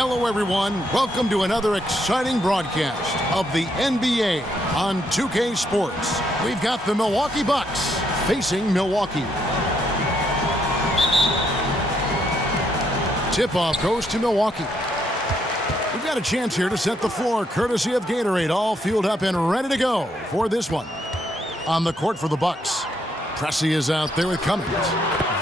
Hello, everyone. Welcome to another exciting broadcast of the NBA on 2K Sports. We've got the Milwaukee Bucks facing Milwaukee. Tip-off goes to Milwaukee. We've got a chance here to set the floor, courtesy of Gatorade, all fueled up and ready to go for this one. On the court for the Bucks, Pressey is out there with Cummings.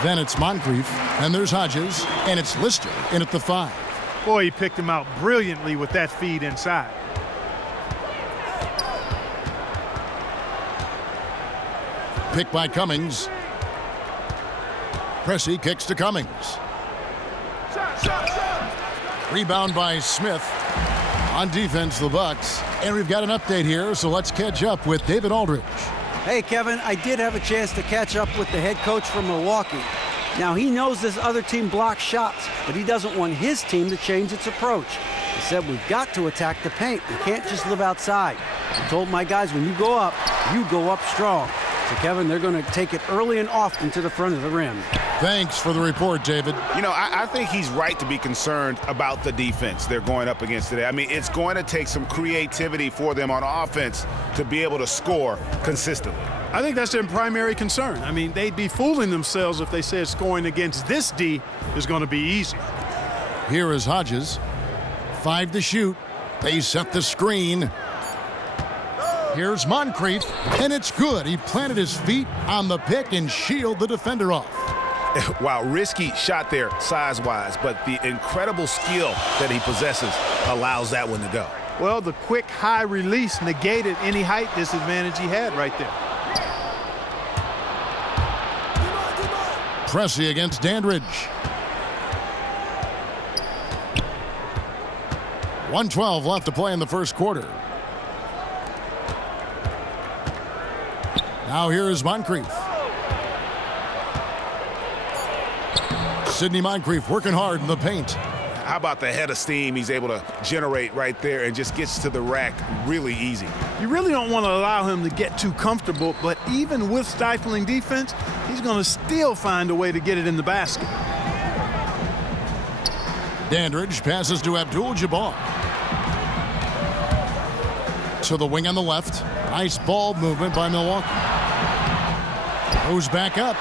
Then it's Moncrief, and there's Hodges, and it's Lister in at the 5. Boy, he picked him out brilliantly with that feed inside. Pick by Cummings. Pressey kicks to Cummings. Rebound by Smith. On defense, the Bucks. And we've got an update here, so let's catch up with David Aldridge. Hey, Kevin, I did have a chance to catch up with the head coach from Milwaukee. Now, he knows this other team blocks shots, but he doesn't want his team to change its approach. He said we've got to attack the paint. We can't just live outside. I told my guys, when you go up strong. So, Kevin, they're going to take it early and often to the front of the rim. Thanks for the report, David. You know, I think he's right to be concerned about the defense they're going up against today. I mean, it's going to take some creativity for them on offense to be able to score consistently. I think that's their primary concern. I mean, they'd be fooling themselves if they said scoring against this D is going to be easy. Here is Hodges. 5 to shoot. They set the screen. Here's Moncrief, and it's good. He planted his feet on the pick and shielded the defender off. Wow, risky shot there size-wise, but the incredible skill that he possesses allows that one to go. Well, the quick high release negated any height disadvantage he had right there. Pressey against Dandridge. 1:12 left to play in the first quarter. Now here is Moncrief. Sidney Moncrief working hard in the paint. How about the head of steam he's able to generate right there and just gets to the rack really easy. You really don't want to allow him to get too comfortable, but even with stifling defense, he's going to still find a way to get it in the basket. Dandridge passes to Abdul-Jabbar. To the wing on the left. Nice ball movement by Milwaukee. Goes back up.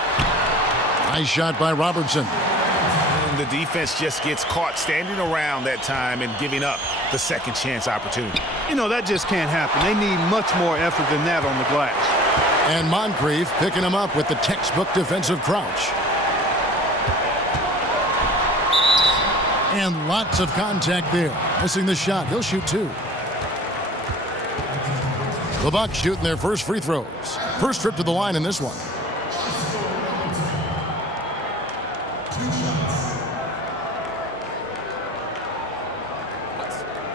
Nice shot by Robertson. And the defense just gets caught standing around that time and giving up the second chance opportunity. You know, that just can't happen. They need much more effort than that on the glass. And Moncrief picking him up with the textbook defensive crouch. And lots of contact there. Missing the shot. He'll shoot 2. The Bucks shooting their first free throws. First trip to the line in this one.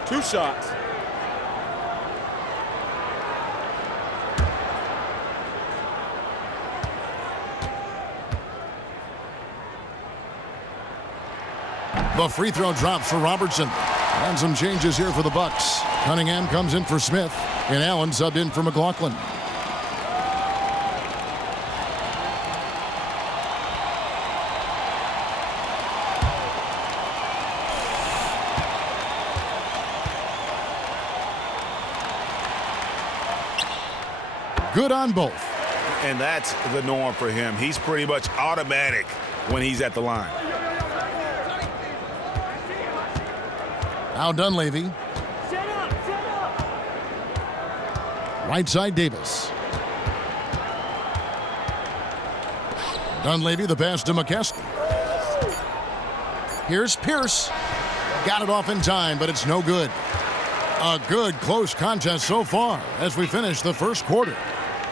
2 shots. The free throw drops for Robertson. And some changes here for the Bucks. Cunningham comes in for Smith, and Allen subbed in for McLaughlin. Good on both. And that's the norm for him. He's pretty much automatic when he's at the line. Now Dunleavy. Right side Davis. Dunleavy, the pass to McKesson. Here's Pierce. Got it off in time, but it's no good. A good close contest so far as we finish the first quarter.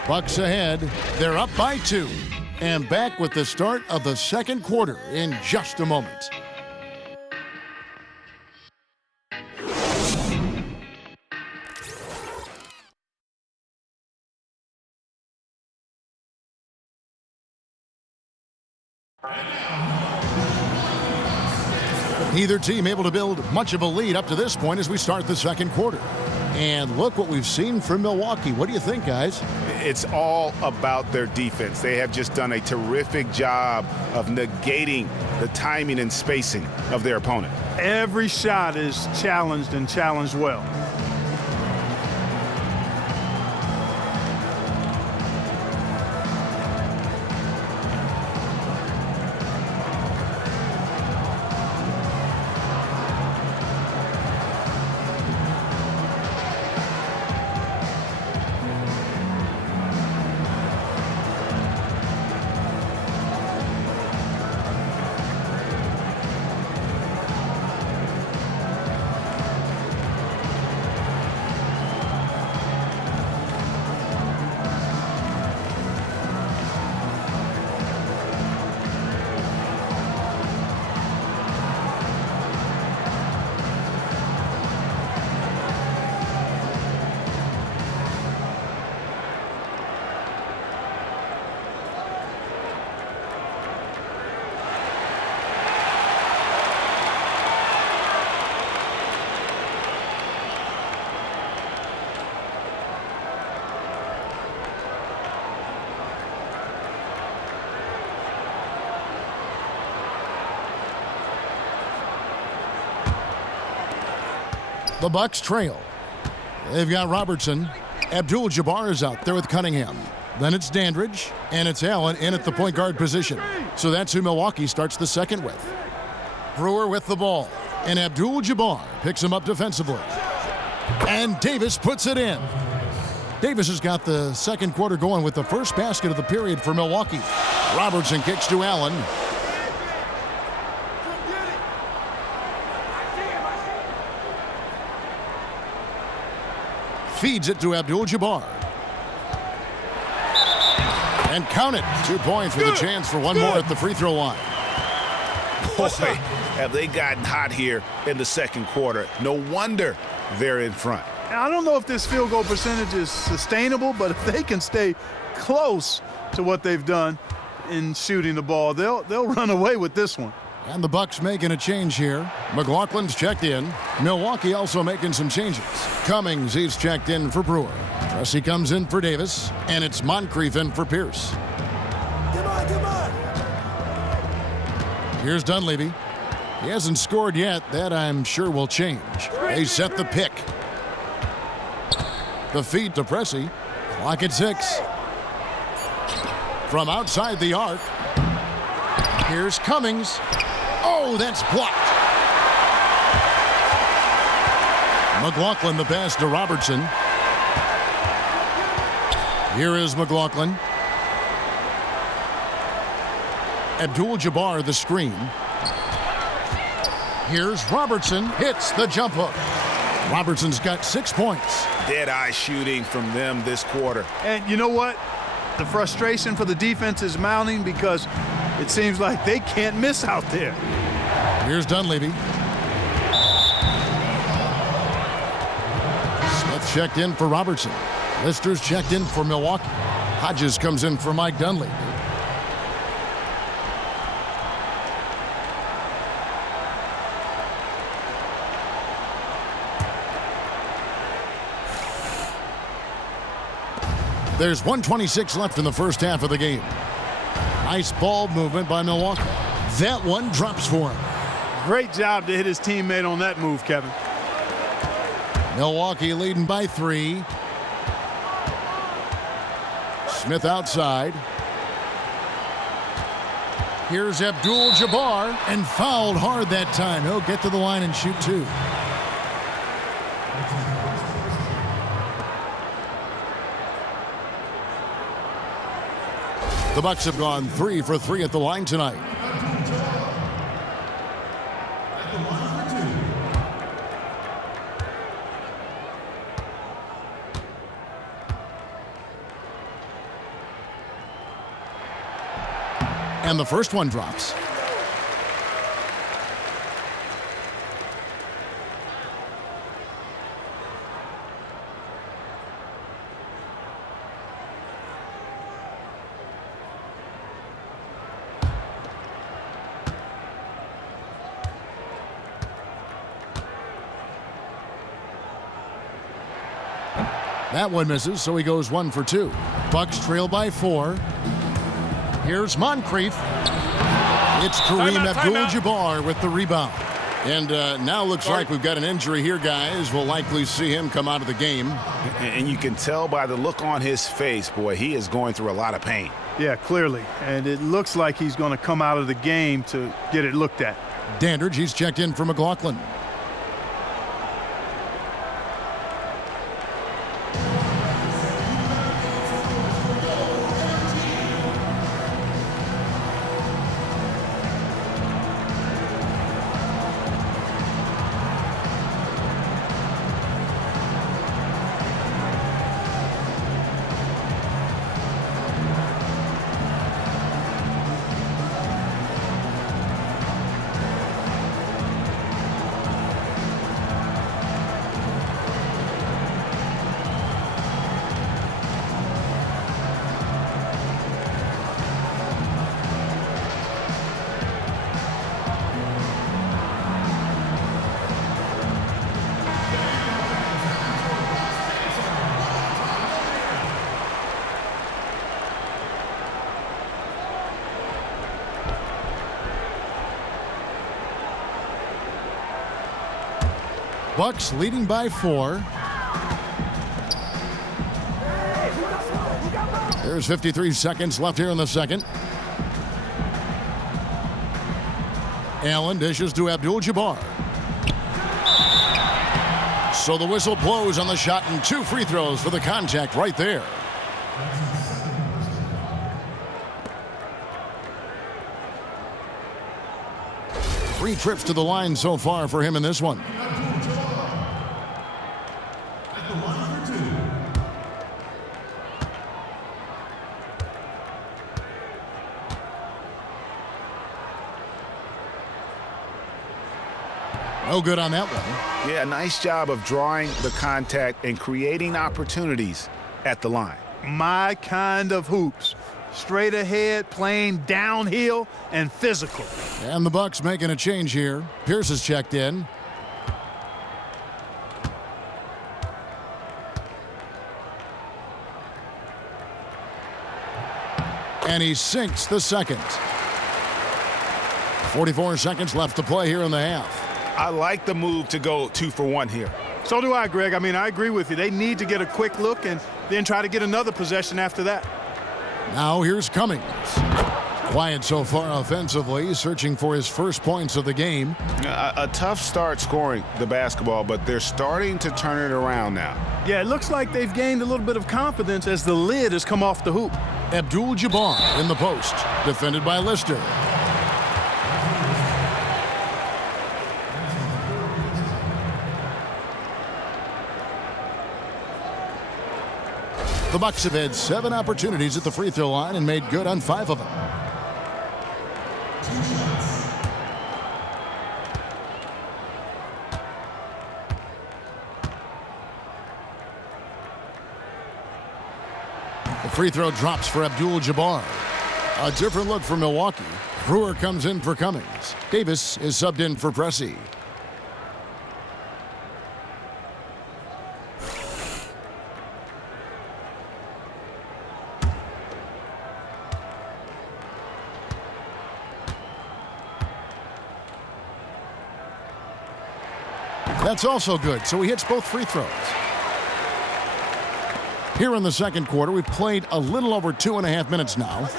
Bucks ahead. They're up by 2. And back with the start of the second quarter in just a moment. Neither team able to build much of a lead up to this point as we start the second quarter. And look what we've seen from Milwaukee. What do you think, guys? It's all about their defense. They have just done a terrific job of negating the timing and spacing of their opponent. Every shot is challenged and challenged well. The Bucks trail. They've got Robertson. Abdul-Jabbar is out there with Cunningham. Then it's Dandridge, and it's Allen in at the point guard position. So that's who Milwaukee starts the second with. Brewer with the ball, and Abdul-Jabbar picks him up defensively. And Davis puts it in. Davis has got the second quarter going with the first basket of the period for Milwaukee. Robertson kicks to Allen. Feeds it to Abdul-Jabbar. And count it. 2 points with a chance for one more at the free throw line. Boy, have they gotten hot here in the second quarter. No wonder they're in front. Now, I don't know if this field goal percentage is sustainable, but if they can stay close to what they've done in shooting the ball, they'll run away with this one. And the Bucks making a change here. McLaughlin's checked in. Milwaukee also making some changes. Cummings, he's checked in for Brewer. Pressey comes in for Davis. And it's Moncrief in for Pierce. Come on. Here's Dunleavy. He hasn't scored yet. That I'm sure will change. They set the pick. The feed to Pressey. Clock at 6. From outside the arc. Here's Cummings. Oh, that's blocked. McLaughlin the pass to Robertson. Here is McLaughlin. Abdul-Jabbar the screen. Here's Robertson. Hits the jump hook. Robertson's got 6 points. Dead-eye shooting from them this quarter. And you know what? The frustration for the defense is mounting because it seems like they can't miss out there. Here's Dunleavy. Smith checked in for Robertson. Lister's checked in for Milwaukee. Hodges comes in for Mike Dunleavy. There's 1:26 left in the first half of the game. Nice ball movement by Milwaukee. That one drops for him. Great job to hit his teammate on that move, Kevin. Milwaukee leading by 3. Smith outside. Here's Abdul-Jabbar, and fouled hard that time. He'll get to the line and shoot 2. The Bucks have gone 3 for 3 at the line tonight. And the first one drops. That one misses, so he goes 1 for 2. Bucks trail by 4. Here's Moncrief. It's Kareem Abdul-Jabbar with the rebound. And now looks like we've got an injury here, guys. We'll likely see him come out of the game. And you can tell by the look on his face, boy, he is going through a lot of pain. Yeah, clearly. And it looks like he's going to come out of the game to get it looked at. Dandridge, he's checked in for McLaughlin. Bucks leading by 4. There's 53 seconds left here in the second. Allen dishes to Abdul-Jabbar. So the whistle blows on the shot and 2 free throws for the contact right there. Three trips to the line so far for him in this one. No good on that one. Yeah, nice job of drawing the contact and creating opportunities at the line. My kind of hoops. Straight ahead, playing downhill, and physical. And the Bucks making a change here. Pierce has checked in. And he sinks the second. 44 seconds left to play here in the half. I like the move to go 2 for 1 here. So do I, Greg. I mean, I agree with you. They need to get a quick look and then try to get another possession after that. Now here's Cummings. Quiet so far offensively, searching for his first points of the game. A tough start scoring the basketball, but they're starting to turn it around now. Yeah, it looks like they've gained a little bit of confidence as the lid has come off the hoop. Abdul-Jabbar in the post, defended by Lister. The Bucks have had 7 opportunities at the free throw line and made good on 5 of them. The free throw drops for Abdul-Jabbar. A different look for Milwaukee. Brewer comes in for Cummings. Davis is subbed in for Pressey. That's also good, so he hits both free throws. Here in the second quarter, we've played a little over 2.5 minutes now.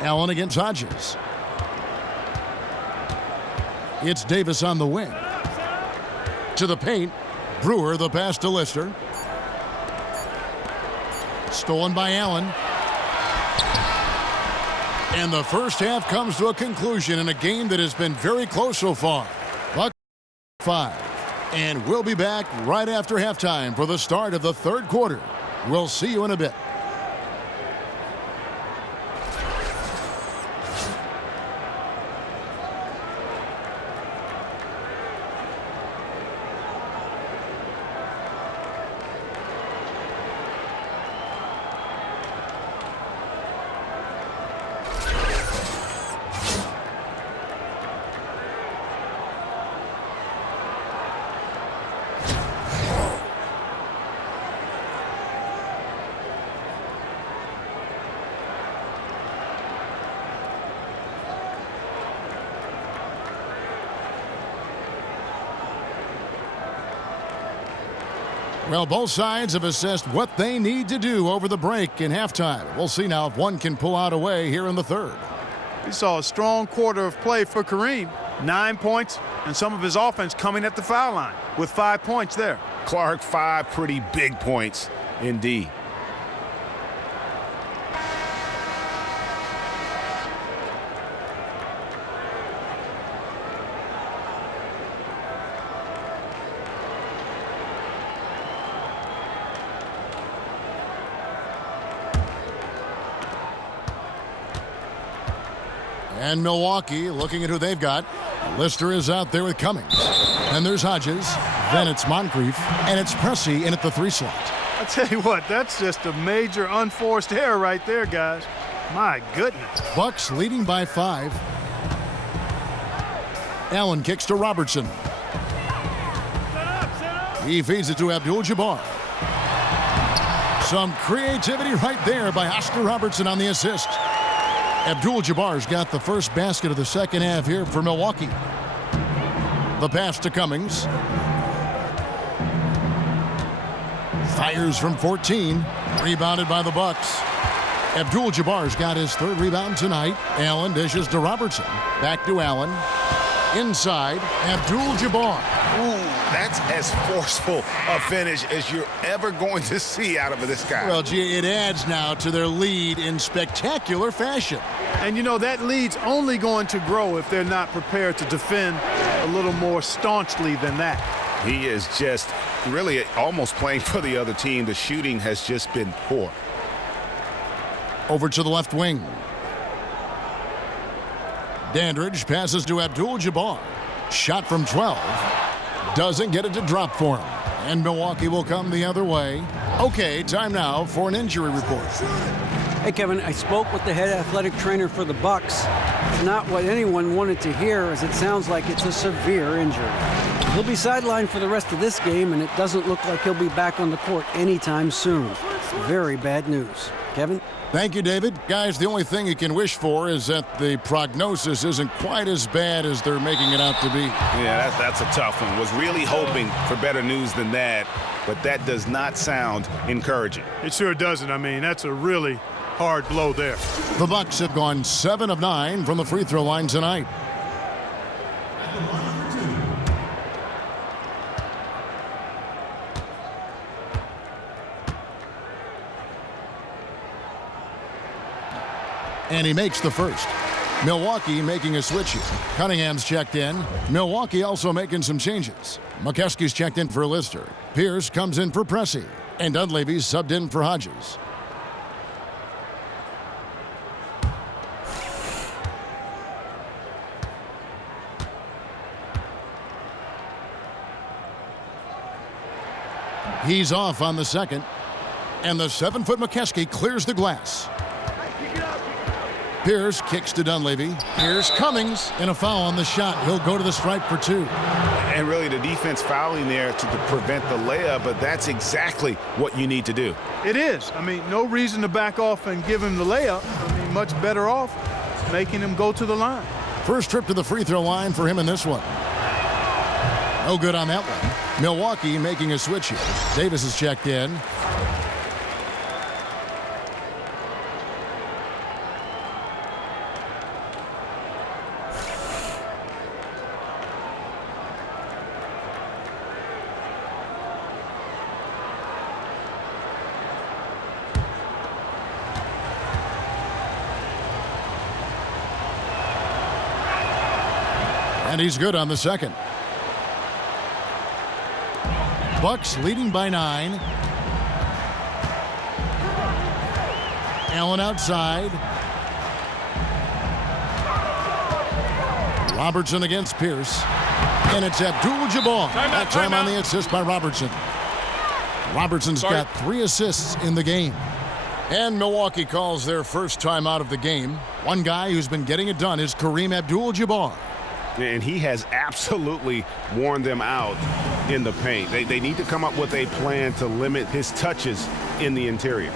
Allen against Hodges. It's Davis on the wing. To the paint. Brewer, the pass to Lister. Stolen by Allen. And the first half comes to a conclusion in a game that has been very close so far. Bucks 5. And we'll be back right after halftime for the start of the third quarter. We'll see you in a bit. Well, both sides have assessed what they need to do over the break in halftime. We'll see now if one can pull out a way here in the third. We saw a strong quarter of play for Kareem. 9 points, and some of his offense coming at the foul line with 5 points there. Clark, 5 pretty big points indeed. And Milwaukee looking at who they've got. Lister is out there with Cummings. And there's Hodges. Then it's Moncrief. And it's Pressey in at the 3 slot. I tell you what, that's just a major unforced error right there, guys. My goodness. Bucks leading by 5. Allen kicks to Robertson. He feeds it to Abdul-Jabbar. Some creativity right there by Oscar Robertson on the assist. Abdul-Jabbar's got the first basket of the second half here for Milwaukee. The pass to Cummings. Fires from 14. Rebounded by the Bucks. Abdul-Jabbar's got his 3rd rebound tonight. Allen dishes to Robertson. Back to Allen. Inside, Abdul-Jabbar. Ooh, that's as forceful a finish as you're ever going to see out of this guy. Well, gee, it adds now to their lead in spectacular fashion. And you know, that lead's only going to grow if they're not prepared to defend a little more staunchly than that. He is just really almost playing for the other team. The shooting has just been poor. Over to the left wing. Dandridge passes to Abdul-Jabbar. Shot from 12. Doesn't get it to drop for him. And Milwaukee will come the other way. Okay, time now for an injury report. Hey, Kevin, I spoke with the head athletic trainer for the Bucks. It's not what anyone wanted to hear, as it sounds like it's a severe injury. He'll be sidelined for the rest of this game, and it doesn't look like he'll be back on the court anytime soon. Very bad news. Kevin? Thank you, David. Guys, the only thing you can wish for is that the prognosis isn't quite as bad as they're making it out to be. Yeah, that's a tough one. Was really hoping for better news than that, but that does not sound encouraging. It sure doesn't. I mean, that's a really hard blow there. The Bucks have gone 7 of 9 from the free throw line tonight. And he makes the first. Milwaukee making a switch here. Cunningham's checked in. Milwaukee also making some changes. McKeskey's checked in for Lister. Pierce comes in for Pressey. And Dunleavy's subbed in for Hodges. He's off on the second. And the 7-foot McKeskey clears the glass. Pierce kicks to Dunleavy. Here's Cummings, and a foul on the shot. He'll go to the stripe for 2. And really the defense fouling there to prevent the layup, but that's exactly what you need to do. It is. I mean, no reason to back off and give him the layup. I mean, much better off making him go to the line. First trip to the free throw line for him in this one. No good on that one. Milwaukee making a switch here. Davis is checked in. And he's good on the second. Bucks leading by 9. Allen outside. Robertson against Pierce. And it's Abdul-Jabbar. That time on the assist by Robertson. Robertson's got 3 assists in the game. And Milwaukee calls their first time out of the game. One guy who's been getting it done is Kareem Abdul-Jabbar. And he has absolutely worn them out in the paint. They need to come up with a plan to limit his touches in the interior.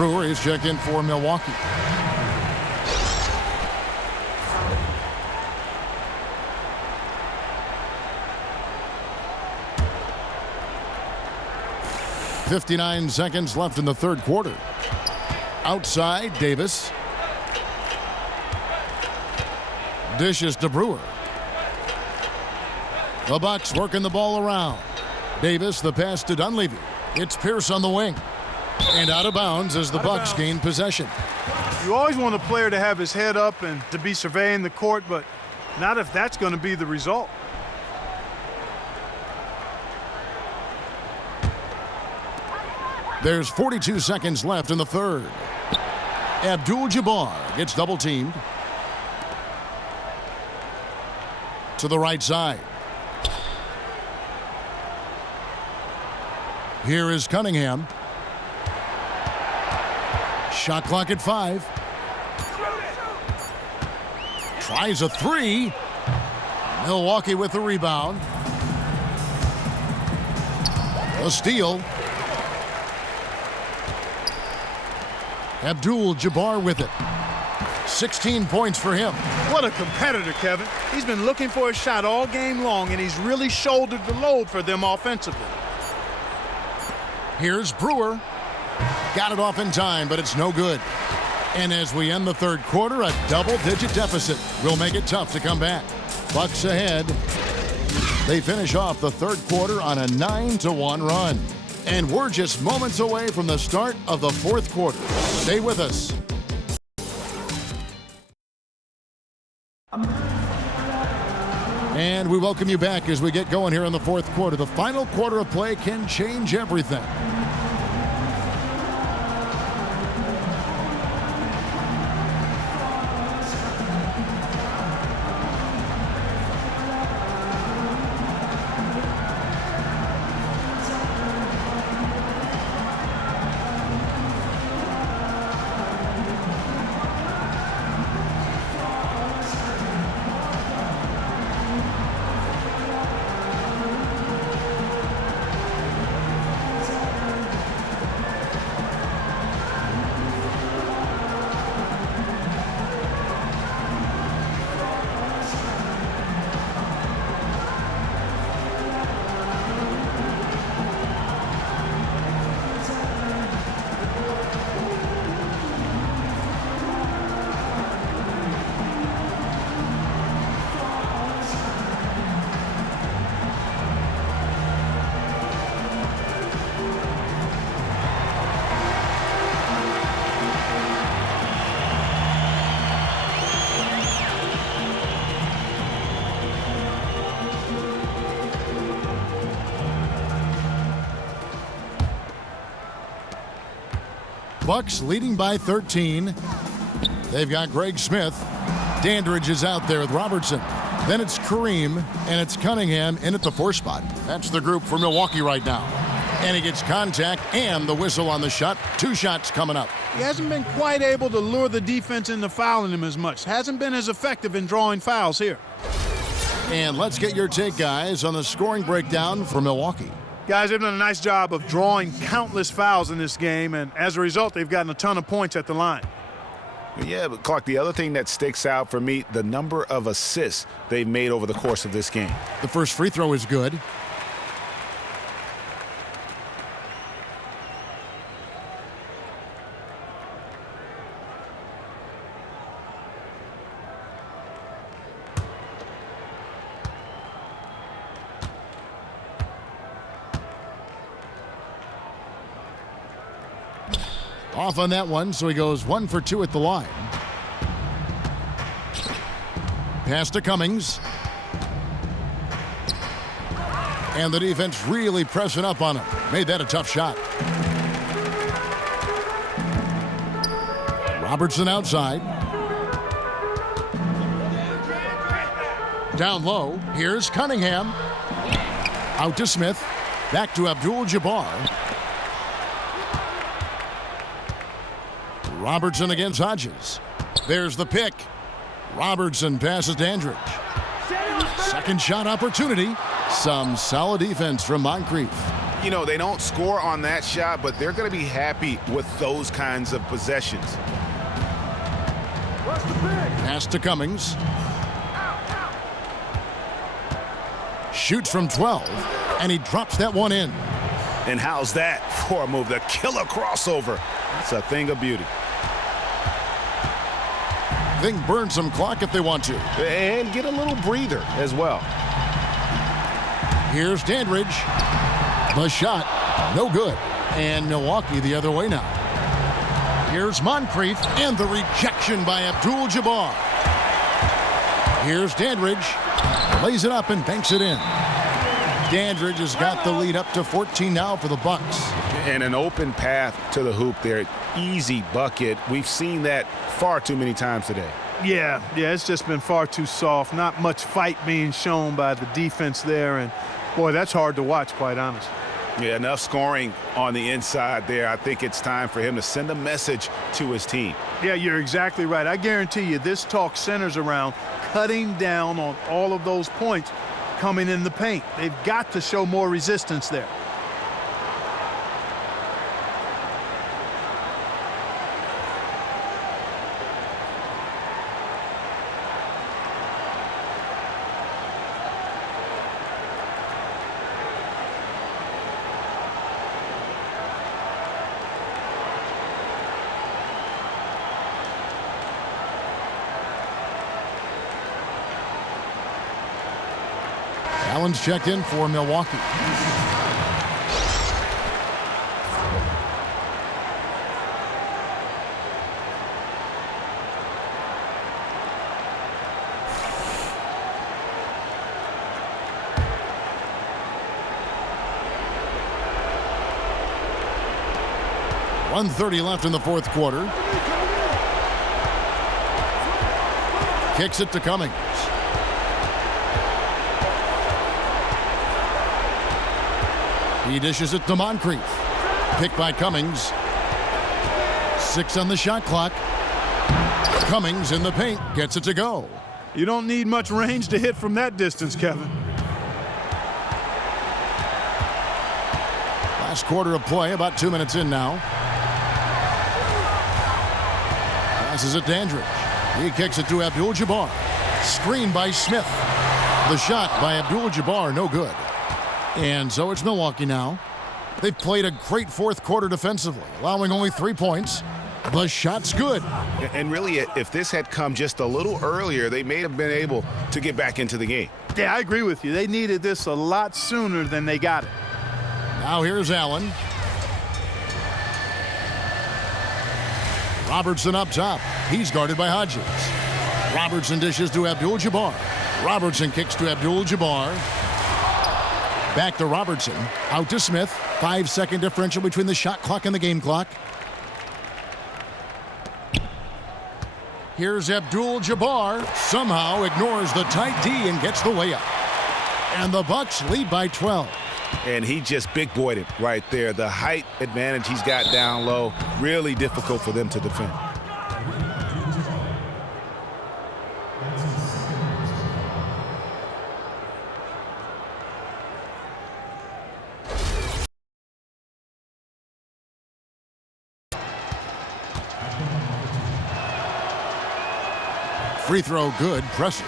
Brewer is checked in for Milwaukee. .59 seconds left in the third quarter. Outside, Davis. Dishes to Brewer. The Bucks working the ball around. Davis, the pass to Dunleavy. It's Pierce on the wing. And out of bounds as the Bucks gain possession. You always want a player to have his head up and to be surveying the court, but not if that's going to be the result. There's 42 seconds left in the third. Abdul-Jabbar gets double-teamed. To the right side. Here is Cunningham. Shot clock at 5. Tries a 3. Milwaukee with the rebound. A steal. Abdul-Jabbar with it. 16 points for him. What a competitor, Kevin. He's been looking for a shot all game long, and he's really shouldered the load for them offensively. Here's Brewer. Got it off in time, but it's no good. And as we end the third quarter, a double-digit deficit will make it tough to come back. Bucks ahead. They finish off the third quarter on a 9-1 run. And we're just moments away from the start of the fourth quarter. Stay with us. And we welcome you back as we get going here in the fourth quarter. The final quarter of play can change everything. Bucks leading by 13. They've got Greg Smith. Dandridge is out there with Robertson. Then it's Kareem, and it's Cunningham in at the 4 spot. That's the group for Milwaukee right now. And he gets contact and the whistle on the shot. 2 shots coming up. He hasn't been quite able to lure the defense into fouling him as much. Hasn't been as effective in drawing fouls here. And let's get your take, guys, on the scoring breakdown for Milwaukee. Guys, they've done a nice job of drawing countless fouls in this game, and as a result, they've gotten a ton of points at the line. Yeah, but Clark, the other thing that sticks out for me, the number of assists they've made over the course of this game. The first free throw is good. Off on that one, so he goes 1 for 2 at the line. Pass to Cummings. And the defense really pressing up on him. Made that a tough shot. Robertson outside. Down low. Here's Cunningham. Out to Smith. Back to Abdul-Jabbar. Robertson against Hodges. There's the pick. Robertson passes Dandridge. Second shot opportunity. Some solid defense from Moncrief. You know, they don't score on that shot, but they're going to be happy with those kinds of possessions. Pass to Cummings. Shoots from 12, and he drops that one in. And how's that for a move? The killer crossover. That's a thing of beauty. They can burn some clock if they want to. And get a little breather as well. Here's Dandridge. The shot, no good. And Milwaukee the other way now. Here's Moncrief, and the rejection by Abdul-Jabbar. Here's Dandridge. Lays it up and banks it in. Dandridge has got the lead up to 14 now for the Bucks. And an open path to the hoop there. Easy bucket. We've seen that far too many times today. Yeah, it's just been far too soft. Not much fight being shown by the defense there. And, boy, that's hard to watch, quite honest. Yeah, enough scoring on the inside there. I think it's time for him to send a message to his team. Yeah, you're exactly right. I guarantee you this talk centers around cutting down on all of those points coming in the paint. They've got to show more resistance there. Allen's checked in for Milwaukee. .130 left in the fourth quarter. Kicks it to Cummings. He dishes it to Moncrief. Picked by Cummings. 6 on the shot clock. Cummings in the paint. Gets it to go. You don't need much range to hit from that distance, Kevin. Last quarter of play, about 2 minutes in now. Passes it Dandridge. He kicks it to Abdul-Jabbar. Screen by Smith. The shot by Abdul-Jabbar, no good. And so it's Milwaukee now. They've played a great fourth quarter defensively, allowing only 3 points. The shot's good. And really, if this had come just a little earlier, they may have been able to get back into the game. Yeah, I agree with you. They needed this a lot sooner than they got it. Now here's Allen. Robertson up top. He's guarded by Hodges. Robertson dishes to Abdul-Jabbar. Robertson kicks to Abdul-Jabbar. Back to Robertson. Out to Smith. 5-second differential between the shot clock and the game clock. Here's Abdul-Jabbar. Somehow ignores the tight D and gets the layup. And the Bucks lead by 12. And he just big boyed it right there. The height advantage he's got down low, really difficult for them to defend. Free throw good. Pressure.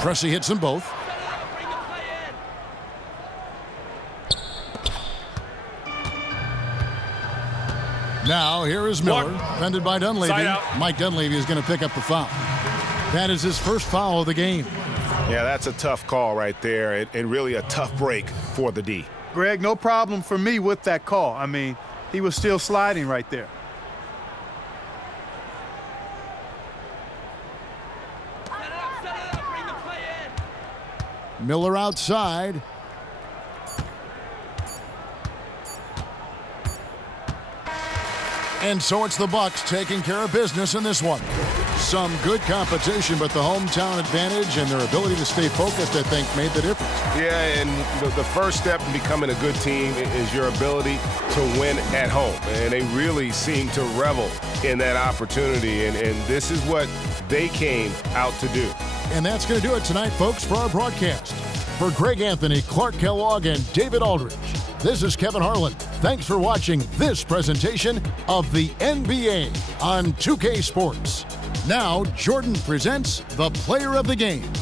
Pressy hits them both. Now here is Miller, defended by Dunleavy. Mike Dunleavy is going to pick up the foul. That is his first foul of the game. Yeah, that's a tough call right there, and really a tough break for the D. Greg, no problem for me with that call. I mean, he was still sliding right there. Miller outside. And so it's the Bucks taking care of business in this one. some good competition, but the hometown advantage and their ability to stay focused, I think, made the difference. Yeah, and the first step in becoming a good team is your ability to win at home. And they really seem to revel in that opportunity, and this is what they came out to do. And that's going to do it tonight, folks, for our broadcast. For Greg Anthony, Clark Kellogg, and David Aldridge, this is Kevin Harlan. Thanks for watching this presentation of the NBA on 2K Sports. Now, Jordan presents the player of the game.